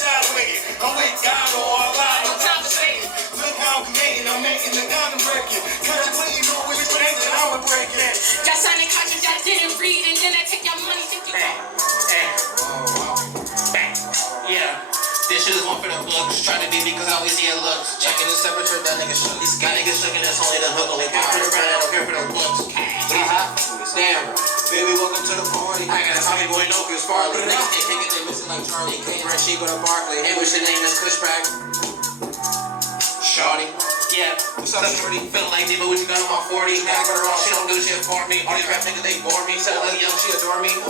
tired of waiting. I'm with God or all God, no time for Satan. Look how we made it, I'm making the gun and breaking. Cut it clean, know which way that I would break it. Y'all signing contracts y'all didn't read, and then I take your money, think you Yeah. This shit is one for the books. Trying to be me cause I always get looks. Checking the temperature, that nigga shook. These guy niggas shaking, that's only the hook. Only care for the brand, I don't care for the looks. Damn. Baby, welcome to the party. I got a Tommy boy, no cause Farley. Niggas can't kick it, they missing like Charlie. Clean red sheep with a Barkley. Hey, what's your name? Is KUSHPACK. Shawty. Yeah. What's up, shorty? Feeling like Diva, what you got on my 40? Gotta go to wrong, she don't do shit for me. All these rap niggas, they bore me. Said I look young, she adore me.